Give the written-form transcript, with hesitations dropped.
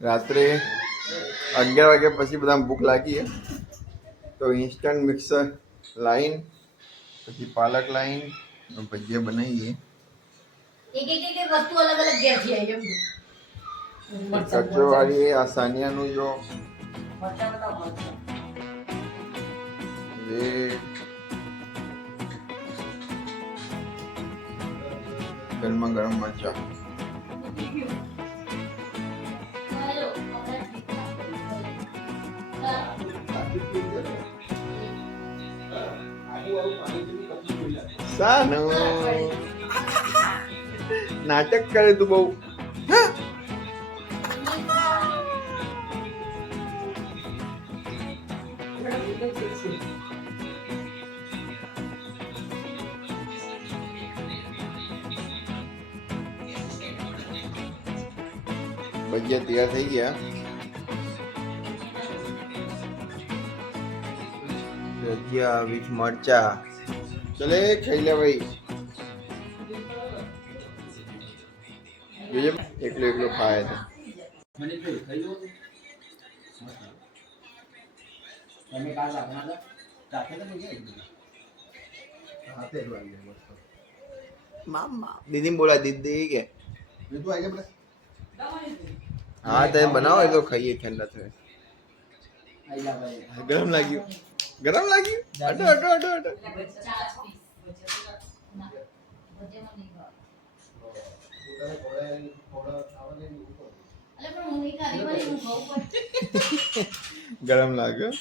રાત્રે 11 વાગ્યા પછી બધા ભૂખ લાગી તો ઇન્સ્ટન્ટ મિક્સર લાઈન પછી પાલક લાઈન ભજીયા બનાવીએ. એક વસ્તુ અલગ અલગ ઘેરથી આવી એમ કચોવાળી આ સાનિયાનું જો ગરમા ગરમ મરચા સાનું નાટક કરે તું બહુ. ભજીયા તૈયાર થઈ ગયા. ભજીયા વિથ મરચા. ચલે ખાઈ લે ભાઈ. જોજે એકલો એકલો ખાય તો મામા દીદી બોલા દીદી કે હા તે બનાવો એ તો ખાઈએ ઠંડા થાય. ગરમ લાગ્યું ગરમ લાગ્યું. અડો અડો અડો અડો ગરમ લાગ્યો.